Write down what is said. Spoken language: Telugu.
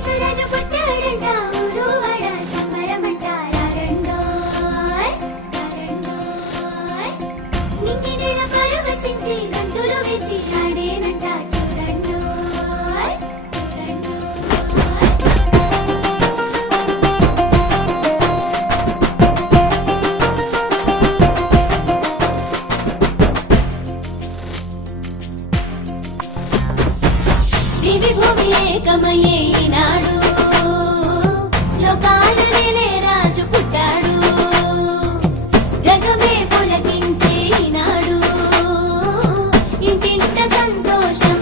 యేసురాజు పుట్టాడంట ఊరు వాడ సంబరమంట రారండోయ్ రారండోయ్ నింగి నేల పరవశించి గంతులు వేసి ఆడేనంట చూడండోయ్ దివి భూమి ఏకమయ్యే ఈనాడు లోకాల నేలే రాజు పుట్టాడు జగమే పులకించే ఈనాడు ఇంటింట సంతోషం